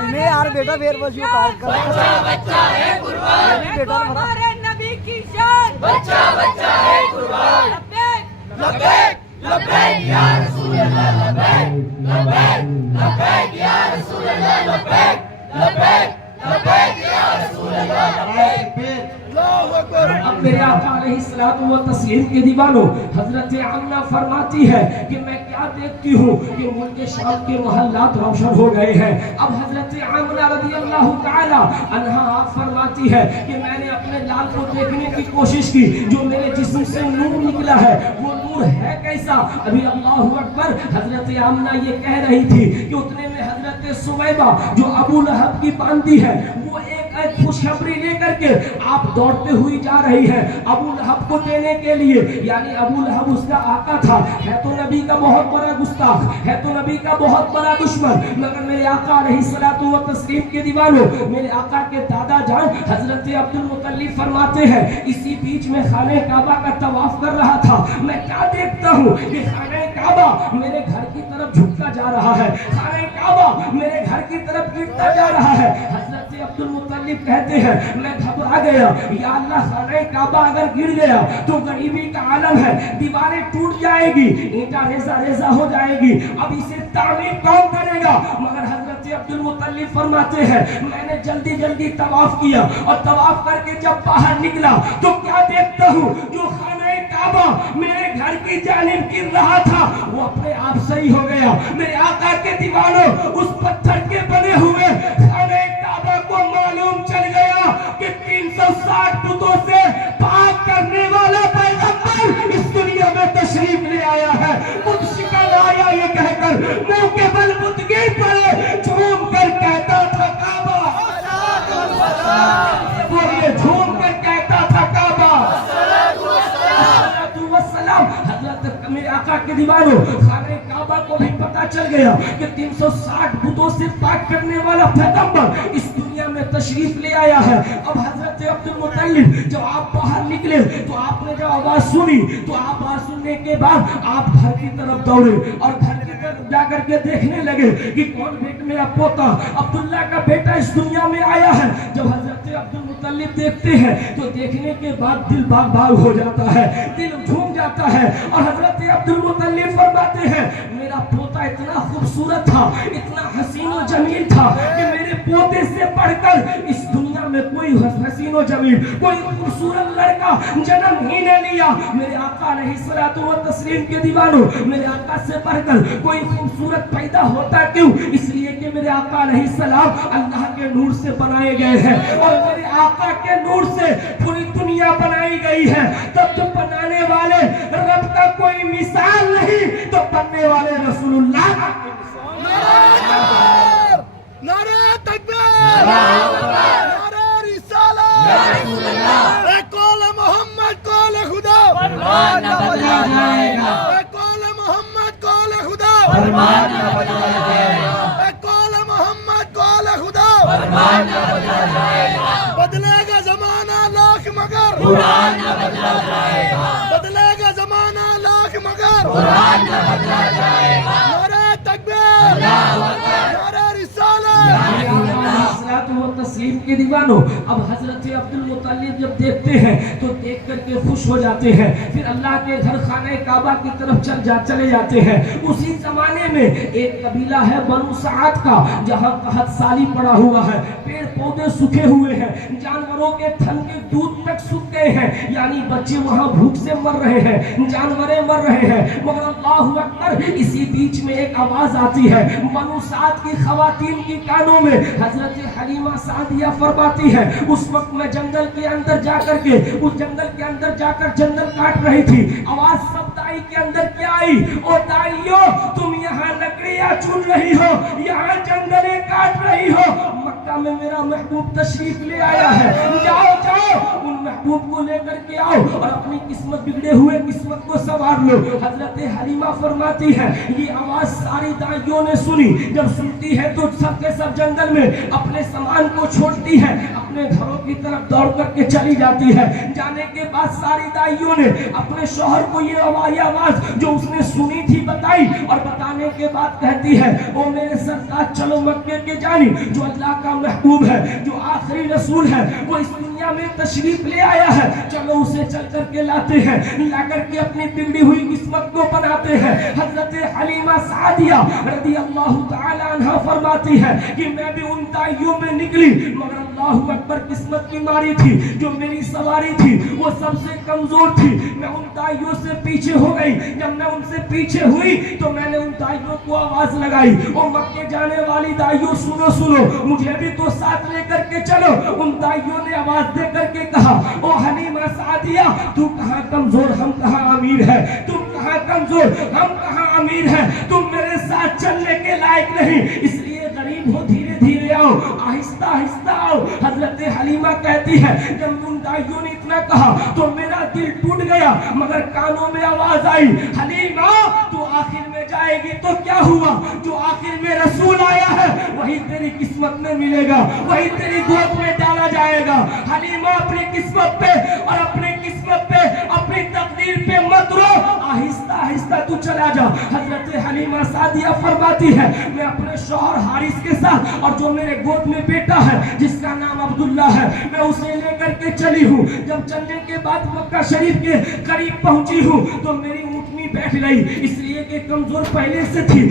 नहीं यार बेटा फिर बस यूं काट कर बच्चा है कुर्बान, बेटा हमारे नबी की शान, बच्चा है कुर्बान। लब्बैक लब्बैक या रसूल अल्लाह, लब्बैक लब्बैक लब्बैक या रसूल अल्लाह, लब्बैक लब्बैक लब्बैक या रसूल अल्लाह, लब्बैक। अब मेरे आका अलैहिस्सलातु व तस्लीम के दीवानों, हजरत आमना फरमाती है कि मैं क्या देखती हूँ कि मुल्क शाम के महल्लात रोशन हो गए हैं। अब हजरत आमना रज़ी अल्लाह तआला अन्हा आप फरमाती है कि मैंने अपने लाल को देखने की कोशिश की, जो मेरे जिस्म से नूर निकला है वो नूर है कैसा? अभी अल्लाह अकबर हजरत आमना ये कह रही थी कि उतने में हजरत सुवैबा जो अबू लहब की बांदी है वो एक खुशखबरी लेकर के आप दौड़ते हुई जा रही है अबू लहब को देने के लिए। यानी अबू लहब उसका आका था, है तो नबी का बहुत बड़ा गुस्ताख, है तो नबी का बहुत बड़ा दुश्मन, मगर मेरे आका अलैहिस्सलातु व तस्लीम के दीवानों, मेरे आका के दादा जान हजरत अब्दुल मुत्तलिब फरमाते हैं इसी बीच में खाने काबा का तवाफ कर रहा था। मैं क्या देखता हूँ कि खाने काबा मेरे घर की तरफ झुकता जा रहा है, खाने काबा मेरे घर की तरफ गिरता जा रहा है। हजरत अब्दुल मुत्तलिब कहते हैं मैं घबरा गया, या अल्लाह खाने काबा अगर गिर गया तो गरीबी का आलम है, दीवारें टूट जाएगी, ईंटा रेजा रेजा हो जाएगी, अब इसे तामीर कौन करेगा? मगर हजरत अब्दुल मुत्तलिब फरमाते हैं मैंने जल्दी जल्दी तवाफ किया और तवाफ करके जब बाहर निकला तो क्या देखता हूँ जो खाने काबा मेरे घर की जानिब गिर रहा था वो अपने आप सही हो गया। मेरे आका के दीवानों, उस पत्थर के बने हुए खाने काबा को मालूम चल गया कि 360 बुतों से पाक करने वाला पैगंबर इस दुनिया में तशरीफ ले आया है। बुत शिकन आया ये कहकर मुंह के बल बुत गिर पड़े, झूम कर कहता था काबा, बोलिए झूम कर कहता था काबा। हजरत मेरे आका के दीवानों, खाने काबा को भी पता चल गया कि 360 बुतों से पाक करने वाला पैगंबर इस दुनिया में तशरीफ ले आया है। अब हजरत अब्दुल मुत्तलिब जब आप बाहर निकले तो आपने जब आवाज सुनी तो आवाज सुनने के बाद आप घर की तरफ दौड़े और घर की तरफ जाकर के देखने लगे कि कौन बेट मेरा पोता अब्दुल्ला का बेटा इस दुनिया में आया है। जब हजरत अब्दुल मुत्तलिब देखते हैं तो देखने के बाद दिल बाग बाग हो जाता है, दिल झूम जाता है। और हजरत अब्दुल मुत्तलिब फरमाते हैं मेरा पोता इतना खूबसूरत था, इतना हसीन और जमील था कि मेरे पोते से बढ़कर इस दुनिया में कोई हसीन और जमील, कोई खूबसूरत लड़का जन्म ही न लिया। मेरे आका अलैहिस्सलातु व तस्लीम के दीवानों, मेरे आका से बढ़कर कोई खूबसूरत पैदा होता क्यों? इसलिए कि मेरे आका अलैहिस्सलाम अल्लाह के नूर से बनाए गए हैं और मेरे आका के नूर से पूरी दुनिया बनाई गई है। तब तो बनाने वाले रब का कोई मिसाल नहीं, तो बनने वाले रसूलुल्लाह का नारे तकबीर, नारे रिसालत, कौल मोहम्मद कौल खुदा, फरमान न बदला जाएगा, कौल मोहम्मद कौल खुदा, फरमान न बदला जाएगा, कौल मोहम्मद कौल खुदा, फरमान न बदला जाएगा, बदलेगा जमाना लाख मगर, कुरान न बदला जाएगा, बदलेगा जमाना लाख मगर, कुरान न बदला जाएगा। नारे तकबीर, अल्लाहु अकबर, नारे रिसालत। तस्लीम के दीवानों, अब हजरत अब्दुल मुत्तलिब जब देखते हैं तो देख करके खुश हो जाते हैं। फिर अल्लाह के घर खाने काबा की तरफ चले जाते हैं। उसी जमाने में एक कबीला है बनु साद का, जहाँ कहत साली पड़ा हुआ है, पेड़ पौधे सूखे हुए हैं, जानवरों के थन के दूध तक सूख गए हैं, यानी बच्चे वहाँ भूख से मर रहे हैं, जानवरें मर रहे हैं। मगर अल्लाहु अकबर, इसी बीच में एक आवाज आती है बनु साद की खवातीन की कानों में। हजरत हलीमा सादिया फरमाती है उस वक्त मैं जंगल के अंदर जाकर के उस जंगल के अंदर जाकर जंगल काट रही थी। आवाज सब दाई के अंदर क्या आई, ओ दाइयों तुम यहाँ लकड़ियाँ चुन रही हो, यहाँ जंगले काट रही हो, मक्का में मेरा महबूब तशरीफ ले आया है, जाओ जाओ उन महबूब को लेकर के आओ और अपनी किस्मत बिगड़े हुए किस्मत को संवार लो। हजरत हलीमा फरमाती है ये आवाज सारी दाइयों ने सुनी। जब सुनती है तो सबके सब जंगल में अपने सामान को छोड़ती है, अपने घरों की तरफ दौड़ करके चली जाती है। जाने के बाद सारी दाइयों ने अपने शौहर को ये आवाज जो उसने सुनी थी बताई और बताने के बाद कहती है ओ मेरे सरताज चलो मक्के के जानी, जो अल्लाह का महबूब है, जो आखिरी रसूल है, वो इस दुनिया में तशरीफ ले आया है, चलो उसे चल करके लाते हैं, ला करके अपनी बिगड़ी हुई किस्मत को बनाते हैं। हजरत हलीमा सादिया रज़ी अल्लाह तआला अन्हा फरमाती है कि मैं भी उन दाइयों में निकली, मगर अल्लाहु अकबर किस्मत की मारी थी, जो मेरी सवारी थी वो सबसे कमजोर थी। मैं उन दाइयों से पीछे हो गई। जब मैं उनसे पीछे हुई तो मैंने उन दाइयों को आवाज लगाई, ओ मक्के जाने वाली दाइयों सुनो सुनो, मुझे भी तो साथ लेकर के चलो। उन दाइयों ने आवाज दे करके कहा ओ हलीमा सादिया तू कहाँ कमजोर, हम कहाँ अमीर है, तुम कहाँ कमजोर, हम कहाँ अमीर है, तुम मेरे साथ चलने के लायक नहीं, इसलिए गरीब हो धीरे धीरे आओ, आहिस्ता आहिस्ता आओ। हजरत हलीमा कहती है जब उन दाइयों ने इतना कहा तो मेरा दिल टूट गया, मगर कानों में आवाज आई हलीमा तू आखिर में जाएगी तो क्या हुआ, जो आखिर में रसूल आया है वही तेरी किस्मत में मिलेगा, वही तेरी गोद में डाला जाएगा। हलीमा अपनी किस्मत पे और अपनी किस्मत पे अपनी तकदीर पे मत रो, आहिस्ता आहिस्ता तू चला जा। हजरत हलीमा सादिया फरमाती है मैं अपने शौहर हारिस के साथ और जो मेरे गोद में बेटा है जिसका नाम अब्दुल्ला है, मैं उसे लेकर के चली हूँ। जब चलने के बाद मक्का शरीफ के करीब पहुंची हूँ तो मेरी ऊँटनी बैठ गई, इसलिए कि कमजोर पहले से थी,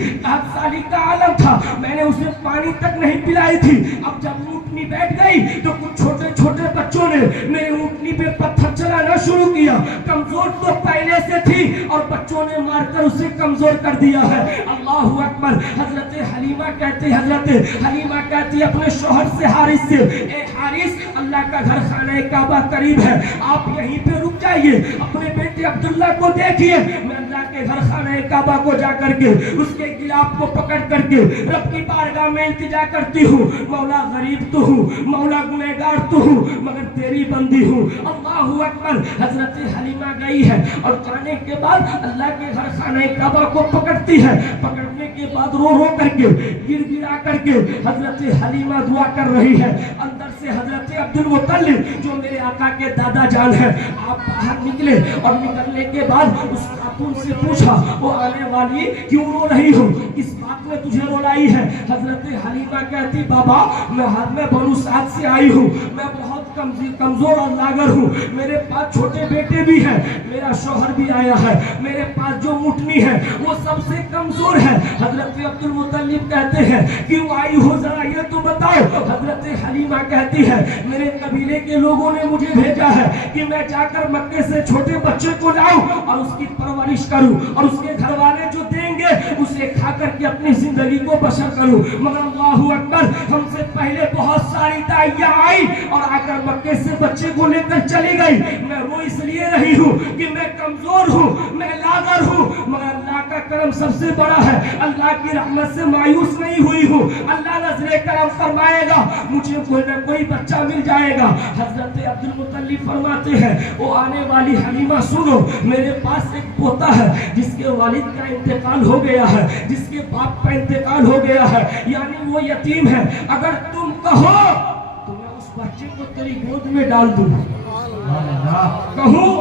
साली का आलम था, मैंने उसे पानी तक नहीं पिलाई थी। अब जब ऊँटनी बैठ गई तो कुछ छोटे छोटे बच्चों ने मेरे ऊँटनी पे पत्थर चलाना शुरू किया। कमजोर तो पहले से थी और बच्चों ने मारकर उसे कमजोर कर दिया है। अल्लाहु अकबर। हजरत हलीमा कहती अपने शौहर से हारिस से, ए हारिस अल्लाह का घर खाना काबा करीब है, आप यहीं पे रुक जाइए, अपने बेटे अब्दुल्ला को देखिए, मैं अल्लाह के घर खाना काबा को जा करके उसके गिलाफ को पकड़ करके रब की बारगाह में इल्तिजा करती हूँ, मौला गरीब तो हूँ, मौला गुनहगार तो हूँ, मगर तेरी बंदी हूँ। अल्लाहु अकबर। हजरत हलीमा गई है और जाने के बाद अल्लाह के घर खाना काबा को पकड़ती है, पकड़ने के बाद रो रो करके गिर गिरा करके हजरत हलीमा दुआ कर रही है। अंदर से हजरत अब्दुल मुत्तलिब जो मेरे आका के दादा जान है, आप बाहर निकले और निकलने के बाद उस खातून से पूछा, वो आने वाली क्यों रो रही हो, किस बात में तुझे रुलाई है? हजरत हलीमा कहती, बाबा मैं बनु साद से आई हूँ, मैं बहुत कमजोर और लागर हूँ, मेरे पास छोटे बेटे भी हैं, मेरा शौहर भी आया है, मेरे पास जो मुटनी है वो सबसे कमजोर है। हजरत अब्दुल मुत्तलिब कहते हैं क्यों आई हो, जरा ये तो बताओ। हजरत हलीमा कहती है, मेरे कबीले के लोगों ने मुझे भेजा है कि मैं जाकर मक्के से छोटे बच्चे को लाऊं और उसकी परवरिश करूं और उसके घर वाले जो देंगे उसे खा करके अपनी जिंदगी को बसर करूं। मगर अल्लाहु अकबर, हमसे पहले बहुत सारी दाइयां आई और आकर मक्के से बच्चे को लेकर चली गई। मैं रो इसलिए रही हूँ कि मैं कमजोर हूँ, मैं लागर हूँ, मगर अल्लाह का करम सबसे बड़ा है, अल्लाह की रहमत से मायूस नहीं हुई हूँ। अल्लाह नजरे करम फरमाएगा, मुझे कोई न कोई बच्चा मिल जाएगा। हजरत अब्दुल मुत्तलिब फरमाते हैं, वो आने वाली हलीमा सुनो, मेरे पास एक पोता है जिसके वालिद का इंतकाल हो गया है, जिसके बाप का इंतकाल हो गया है, यानी वो यतीम है। अगर तुम कहो तो मैं उस बच्चे को तेरी गोद में डाल दूं, कहूं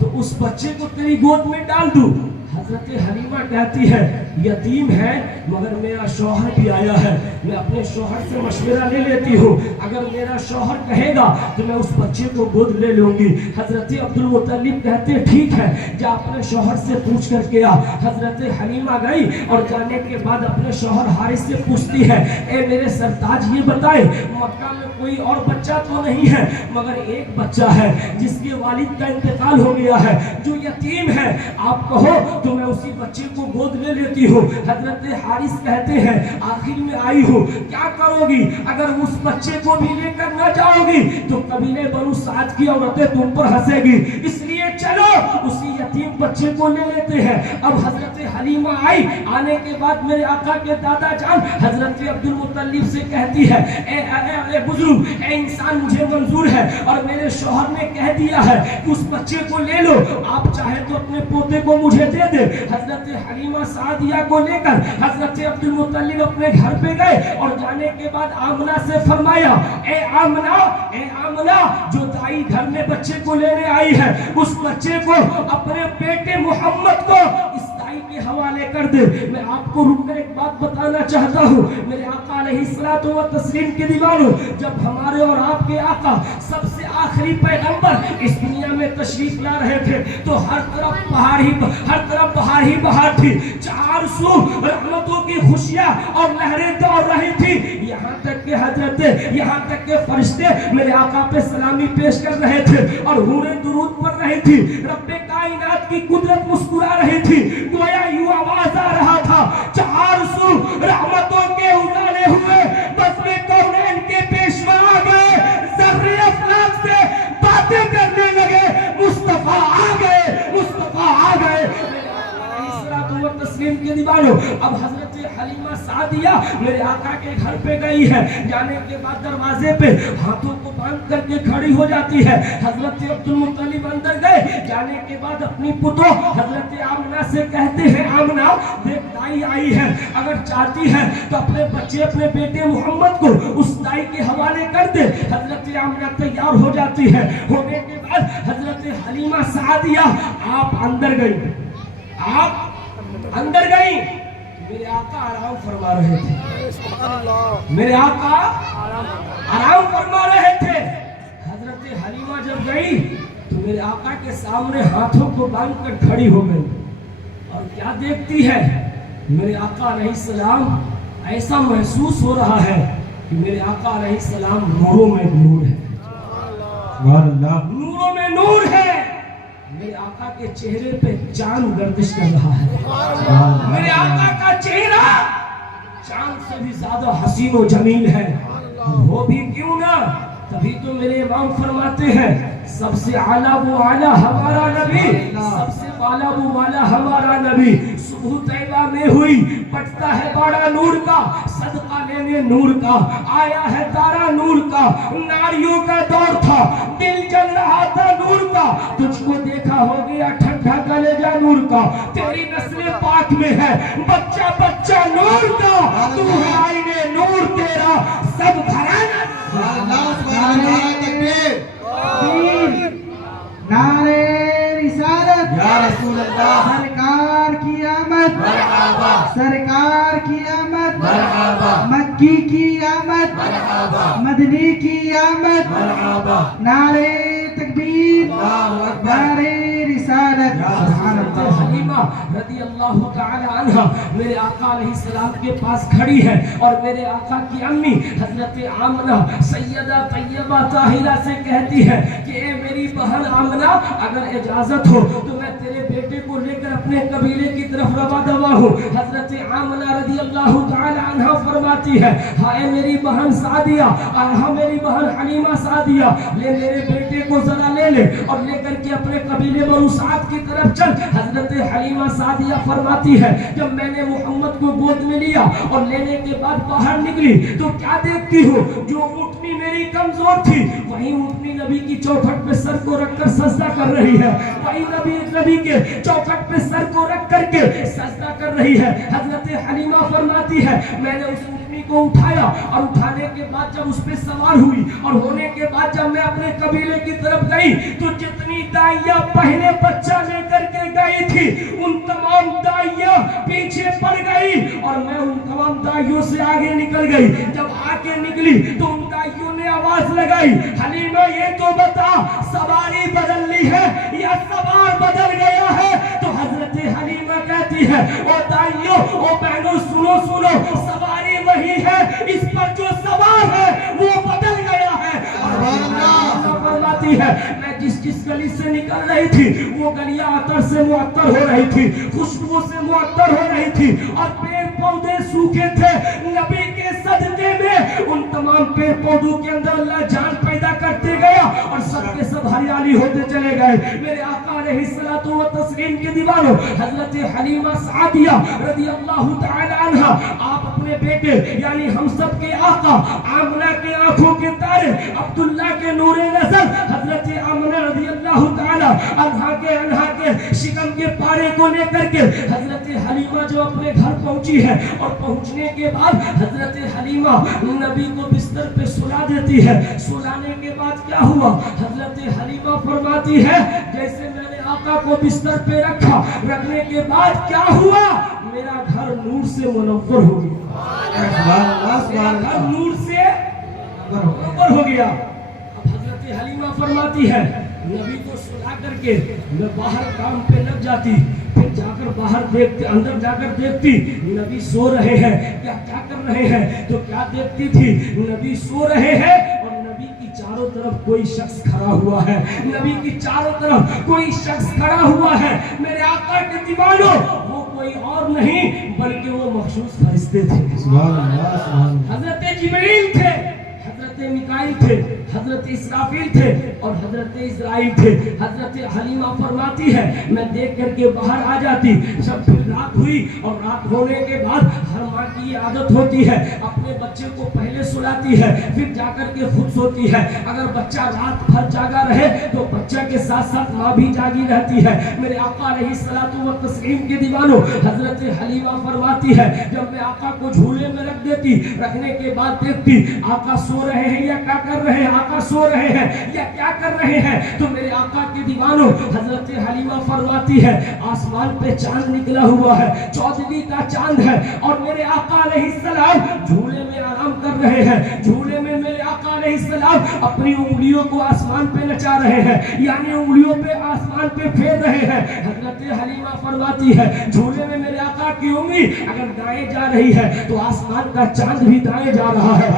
तो उस बच्चे को तेरी गोद में डाल दूं। हजरत हलीमा कहती है, यतीम है मगर मेरा शौहर भी आया है, मैं अपने शौहर से मशवरा ले लेती हूँ, अगर मेरा शौहर कहेगा तो मैं उस बच्चे को गोद ले लूंगी। हजरत अब्दुल मुत्तलिब कहते ठीक है, जा अपने शौहर से पूछ करके आ। हजरत हलीमा गई और जाने के बाद अपने शौहर हारिस से पूछती है, ए मेरे सरताज ये बताए, मक्का में कोई और बच्चा तो नहीं है, मगर एक बच्चा है जिसके वालिद का इंतकाल हो गया है, जो यतीम है, आप कहो तो मैं उसी बच्चे को गोद ले लेती हूँ। हजरत हारिस कहते हैं, आखिर में आई हूँ, क्या करोगी? अगर उस बच्चे को भी लेकर न जाओगी तो कबीले बनु साद की औरतें तुम पर हंसेगी, इसलिए चलो उसी यतीम बच्चे को ले लेते हैं। अब हजरत हलीमा आई, आने के बाद मेरे आका के दादा जान हजरत अब्दुल मुत्तलिब से कहती है, ए बुजुर्ग, ए इंसान, मुझे मंजूर है और मेरे शौहर ने कह दिया है कि उस बच्चे को ले लो, आप चाहे तो अपने पोते को मुझे दे दे। हजरत हलीमा सादिया को लेकर हजरत अब्दुल मुत्तलिब अपने घर पे गए और जाने के बाद आमना से फरमाया, ए आमना, जो दाई घर में बच्चे को लेने आई है उस बच्चे को अपने बेटे मोहम्मद को इस दाई के हवाले कर दे। मैं आपको रुककर एक बात बताना चाहता हूँ, मेरे आका अलैहिस्सलातु व तस्लीम के दीवानों, जब हमारे और आपके आका सबसे आखिरी पैगंबर इस दुनिया में तशरीफ ला रहे थे तो हर तरफ बहार ही बहार थी, चार सू रहमतों की खुशियां और लहरें दौड़ रही थी। यहाँ तक के फरिश्ते मेरे आका पे सलामी पेश कर रहे थे और हूरे दुरूद पढ़ रही थी, रब्बे कायनात की कुदरत मुस्कुरा रही थी, गोया यूं आवाज आ रहा था, चार सू रहमतों के उजाले हुए बस में कौनैन के पेशवा आ गए, ज़र्रे अफलाक से बातें करने लगे, मुस्तफा आ गए। तस्लीम के दीवानों, अब हजरत हलीमा सादिया मेरे आका के घर पे गई है, जाने के बाद दरवाजे पे हाथों को बांध करके खड़ी हो जाती है। हजरत अब्दुल मुत्तलिब अंदर गए, जाने के बाद अपनी पुतो हजरत आमना से कहते हैं, आमना देख दाई आई है, अगर चाहती है तो अपने बच्चे अपने बेटे मोहम्मद को उस दाई के हवाले कर दे। हजरत आमना तैयार हो जाती है, होने के बाद हजरत हलीमा सादिया आप अंदर गई, मेरे आका आराम फरमा रहे थे, मेरे आका आराम फरमा रहे थे। हजरत हलीमा जब गई तो मेरे आका के सामने हाथों को बांध कर खड़ी हो गई और क्या देखती है, मेरे आका अलैहिस्सलाम, ऐसा महसूस हो रहा है कि मेरे आका अलैहिस्सलाम नूरों में नूर है, नूरों में नूर है। मेरे आका के चेहरे पे चांद गर्दिश कर रहा है, मेरे आका का चेहरा चांद से भी ज्यादा हसीन और जमील है, वो भी क्यों ना, तभी तो मेरे इमाम फरमाते हैं, सबसे आला वो आला हमारा नबी, सबसे वाला वो वाला हमारा नबी। सुबह तैबा में हुई, पटता है बाड़ा नूर का, सदका लेने नूर का, आया है तारा नूर का, नारियों का दौर था, दिल जल रहा था नूर का, तुझको देखा हो गया ठंडा कलेजा नूर का, तेरी नस्ल पाक में है बच्चा बच्चा नूर का, तू है आईने नूर तेरा सब घराना। سرکار کی آمد سرکار کی آمد مکی کی آمد مدنی کی آمد نعرے تکبیر نعرے رسالت سبحان اللہ حلیمہ رضی اللہ تعالی عنہ میرے آقا علیہ السلام کے پاس کھڑی ہے اور میرے آقا کی امی حضرت آمنہ سیدہ طیبہ طاہرہ سے کہتی ہے کہ اے میری بہن آمنہ اگر اجازت ہو تو میں تیرے بیٹے کو لے کر اپنے قبیلے کی طرف روا دوا ہوں. حضرت آمنہ رضی اللہ تعالی عنہ فرماتی ہے ہائے میری بہن سعدیہ ہاں میری بہن حلیمہ سعدیہ لے میرے بیٹے کو ذرا لے لے اور لے کر کے اپنے قبیلے بنو سعد کی طرف چل. حضرت حلیمہ سعدیہ فرماتی ہے جب میں نے محمد کو گود میں لیا اور لینے کے بعد باہر نکلی تو کیا دیکھتی ہوں جو اونٹنی میری کمزور تھی وہی اونٹنی نبی کی چوکھٹ پہ سر کو رکھ کر سجدہ کر رہی ہے وہی نبی کے چوکھٹ پہ سر کو رکھ کر کے سجدہ کر رہی ہے. حضرت حلیمہ فرماتی ہے میں نے اس اونٹنی کو اٹھایا اور اٹھانے کے بعد جب اس پہ سوار ہوئی اور ہونے کے بعد جب میں اپنے قبیلے کی طرف گئی تو جتنی دائیاں پہلے بچہ لے کر کے گئی تھی ان تمام دائیاں پیچھے پڑ گئی اور میں ان تمام دائیوں سے آگے نکل گئی. جب آگے نکلی تو ان دائیوں نے آواز لگائی حلیمہ یہ تو بتا سواری بدل لی ہے یا سوار بدل گیا ہے. تو حضرت حلیمہ کہتی ہے او دائیوں او بہنوں سنو سواری وہی ہے اس پر جو سوار ہے وہ بدل گیا ہے. فرماتی ہے میں جس گلی سے نکل رہی تھی وہ گلیاں عطر سے معطر ہو رہی تھی خوشبو سے معطر ہو رہی تھی اور پیڑ پودے سوکھے تھے. نبی کے صدقے میں ان تمام پیڑ پودوں کے اندر اللہ جان پیدا کرتے گیا اور سب کے سب ہریالی ہوتے چلے گئے. میرے آقا علیہ الصلوۃ والتسلیم کے دیوانوں حضرت حلیمہ سعدیہ رضی اللہ تعالی عنہ آپ اپنے بیٹے یعنی ہم سب کے آقا آمنہ کے آنکھوں کے تارے عبداللہ کے نور نظر حضرت آمنہ رضی اللہ تعالی عنہ کے شکم کے پارے کو لے کر کے حضرت حلیمہ جو اپنے گھر پہنچی ہے اور پہنچنے کے بعد حضرت حلیمہ نبی کو بستر پہ سلا دیتی ہے. سلانے کے بعد کیا ہوا حضرت حلیمہ فرماتی ہے جیسے میں نے آقا کو بستر پہ رکھنے کے بعد کیا ہوا میرا گھر نور سے منور ہو گیا میرا گھر نور سے منور ہو گیا. اب حضرت حلیمہ فرماتی ہے نبی کو سلا کر کے میں باہر کام پہ لگ جاتی پھر جا کر باہر دیکھتے اندر جا کر دیکھتی نبی سو رہے ہیں کیا کر رہے ہیں تو کیا دیکھتی تھی نبی سو رہے ہیں اور نبی کی چاروں طرف کوئی شخص کھڑا ہوا ہے نبی کی چاروں طرف کوئی شخص کھڑا ہوا ہے. میرے آقا کے دیوانوں وہ کوئی اور نہیں بلکہ وہ مخصوص فرشتے تھے. حضرت جبریل تھے حضرت میکائیل تھے حضرت اسرافیل تھے اور حضرت اسرائیل تھے. حضرت حلیمہ فرماتی ہے میں دیکھ کر کے باہر آ جاتی. جب پھر رات ہوئی اور رات ہونے کے بعد ہر ماں کی یہ عادت ہوتی ہے اپنے بچے کو پہلے سلاتی ہے پھر جا کر کے خود سوتی ہے. اگر بچہ رات بھر جاگا رہے تو بچہ کے ساتھ ساتھ ماں بھی جاگی رہتی ہے. میرے آقا علیہ الصلوۃ والتسلیم کے دیوانوں حضرت حلیمہ فرماتی ہے جب میں آقا کو جھولے میں رکھ دیتی رکھنے کے بعد دیکھتی آقا سو رہے ہیں یا کیا کر رہے ہیں آقا سو رہے ہیں یا کیا کر رہے ہیں تو میرے آقا کے دیوانوں حضرت حلیمہ فرماتی ہے آسمان پہ چاند نکلا ہوا ہے 14ویں کا چاند ہے اور میرے آقا علیہ السلام جھولے میں آرام کر رہے ہیں. جھولے میں میرے آقا علیہ السلام اپنی انگلیوں کو آسمان پہ نچا رہے ہیں یعنی انگلیوں پہ آسمان پہ پھیر رہے ہیں. حضرت حلیمہ فرماتی ہے جھولے میں میرے آقا کی انگلی اگر دائیں جا رہی ہے تو آسمان کا چاند بھی دائیں جا رہا ہے.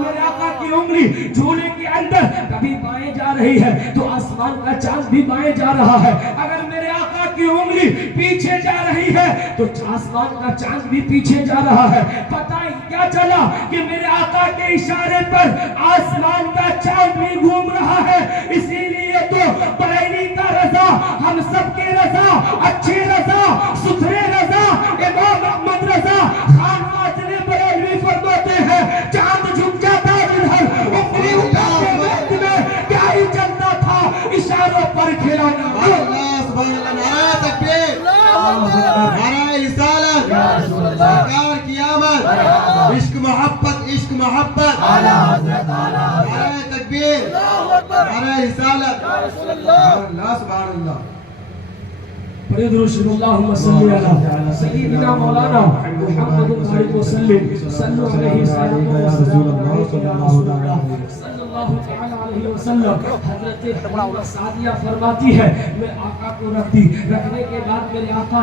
میرے آقا کی انگلی جھولے کے اندر کبھی بائیں جا رہی ہے تو آسمان کا چاند بھی بائیں جا رہا ہے. اگر میرے آقا کی انگلی پیچھے جا رہی ہے تو آسمان کا چاند بھی پیچھے جا رہا ہے. پتہ کیا چلا کہ میرے آقا کے اشارے پر آسمان کا چاند بھی گھوم رہا ہے. اسی لیے تو بریلی کا رضا ہم سب کے رضا اچھے رضا ستھرے رضا امام احمد رضا خان فاضل بریلوی فرماتے ہیں چاند جھک جاتا انگلی اٹھاتے وقت میں کیا ہی چلتا تھا اشاروں پر کھلانا. نعرہ تکبیر نعرہ رسالت سرکار کی آمد عشق محبت نعرہ تکبیر نعرہ رسالت سبحان اللہ. बड़े दुरूद सल्ली अला सय्यिदिना मौलाना मुहम्मद बारिक वसल्लिम सल्लल्लाहु अलैहि सल्लल्लाहु तआला अलैहि वसल्लम। हजरत हलीमा सादिया फरमाती है मैं आका को रखने के बाद मेरे आका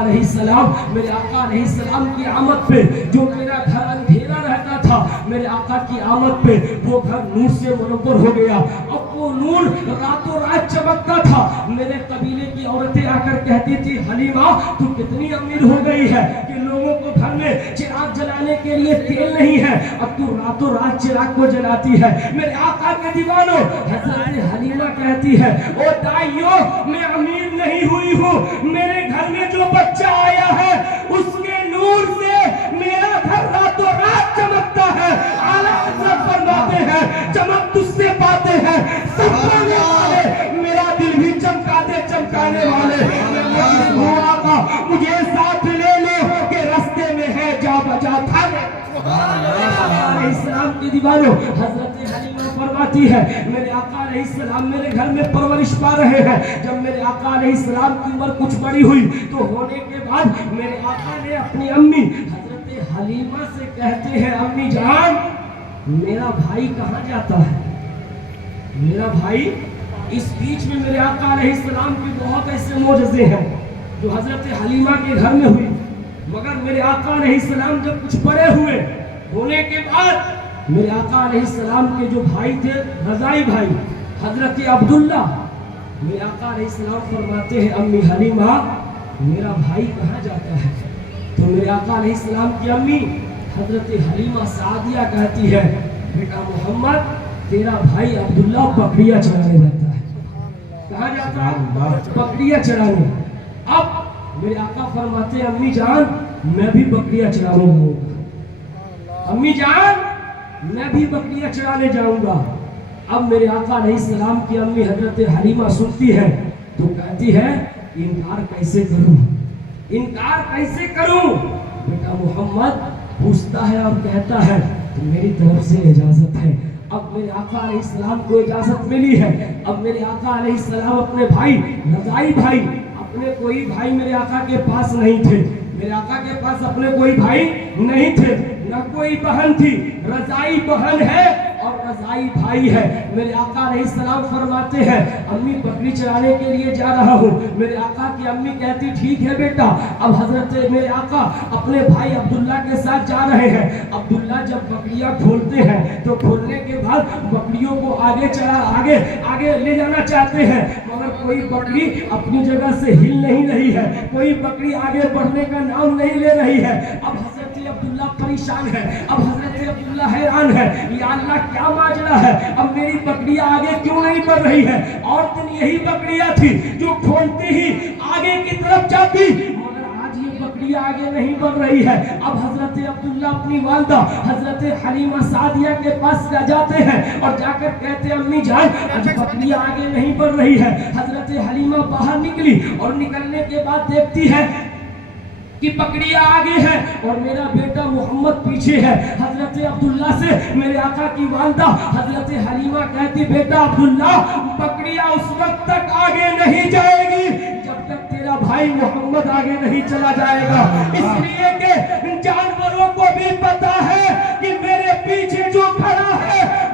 अलैहिस्सलाम की आमद पे जो मेरा घर अंधेरा रहता था, मेरे आका की आमद पे वो घर नूर से मुनव्वर हो गया। अब वो नूर रातों रात चमकता था। मेरे कबीले की औरतें आकर कहती थी हलीमा तू कितनी अमीर हो गई है कि लोगों को घर में चिराग जलाने के लिए तेल नहीं है, अब तू रातों रात चिराग को जलाती है। मेरे आका के दीवानों, हजरत हलीमा कहती है ओ दाइयों मैं अमीर नहीं हुई हूँ, मेरे घर में जो बच्चा आया है उसके नूर से मेरा घर रातों रात चमकता है। आला हज़रत फरमाते हैं चमक तुझसे पाते हैं सब पाने वाले, मेरा दिल भी चमकाने वाले। मुझे साथ ले लो कि रास्ते में है जा बजा था। इस्लाम की दीवारों, हजरत हलीमा फरमाती है मेरे आका अलैहिस्सलाम मेरे घर में परवरिश पा रहे हैं। जब मेरे आका अलैहिस्सलाम की उम्र कुछ बड़ी हुई तो होने के बाद मेरे आका ने अपनी अम्मी हजरत हलीमा से कहते हैं अम्मी जान मेरा भाई कहाँ जाता है, मेरा भाई। इस बीच में मेरे आका अलैहिस्सलाम के बहुत ऐसे मोजज़े हैं जो हजरत हलीमा के घर में हुई, मगर मेरे आका अलैहिस्सलाम जब कुछ बड़े हुए होने के बाद मेरे आका अलैहिस्सलाम के जो भाई थे रज़ाई भाई हजरत अब्दुल्ला, मेरे आका अलैहिस्सलाम फरमाते हैं अम्मी हलीमा मेरा भाई कहाँ जाता है। तो मेरे आका अलैहिस्सलाम की अम्मी हजरत हलीमा सादिया कहती है बेटा मोहम्मद तेरा भाई अब्दुल्ला बकरियां चराने जाता है। कहाँ जाता है? बकरियां चराने। अब मेरे आका फरमाते अम्मी जान मैं भी बकरियां चराने जाऊंगा, अम्मी जान मैं भी बकरियां चराने जाऊंगा। अब मेरे आका अलैहिस्सलाम की अम्मी हजरत हलीमा सुनती है तो कहती है इनकार कैसे करूं, इनकार कैसे करूं। बेटा मोहम्मद पूछता है और कहता है तो मेरी तरफ से इजाजत है। अब मेरे आका अलैहिस्सलाम को इजाजत मिली है। अब मेरे आका अलैहिस्सलाम अपने भाई रज़ाई भाई, अपने कोई भाई मेरे आका के पास नहीं थे, मेरे आका के पास अपने कोई भाई नहीं थे, न कोई बहन थी। रज़ाई बहन है और रज़ाई भाई है। मेरे आका अलैहिस्सलाम फरमाते हैं अम्मी बकरी चराने के लिए जा रहा हूँ। मेरे आका की अम्मी कहती ठीक है बेटा। अब हजरत मेरे आका अपने भाई अब्दुल्ला के साथ जा रहे हैं। अब्दुल्ला जब बकरियां खोलते हैं तो खोलने के बाद बकरियों को आगे ले जाना चाहते हैं, मगर कोई बकरी अपनी जगह से हिल नहीं रही है, कोई बकरी आगे बढ़ने का नाम नहीं ले रही है। अब हजरत अब्दुल्ला परेशान है, अब हजरत अब्दुल्ला हैरान है या अल्लाह क्या माजरा है, अब मेरी बकरियां आगे क्यों नहीं बढ़ रही है। और दिन यही बकरियां थी जो खोलते ही आगे की तरफ जाती, मगर आज ये बकरियां आगे नहीं बढ़ रही है। अब हजरत अब्दुल्ला अपनी वालिदा हजरत हलीमा सादिया के पास जाते हैं और जाकर कहते अम्मी जान आज बकरियां आगे नहीं बढ़ रही है। हजरत हलीमा बाहर निकली और निकलने के बाद देखती है कि बकरियां आगे है और मेरा बेटा मोहम्मद पीछे है। हजरत अब्दुल्ला से मेरे आका की वालिदा हजरत हलीमा कहती बेटा अब्दुल्ला बकरियां उस वक्त तक आगे नहीं जाएगी जब तक तेरा भाई मोहम्मद आगे नहीं चला जाएगा, इसलिए कि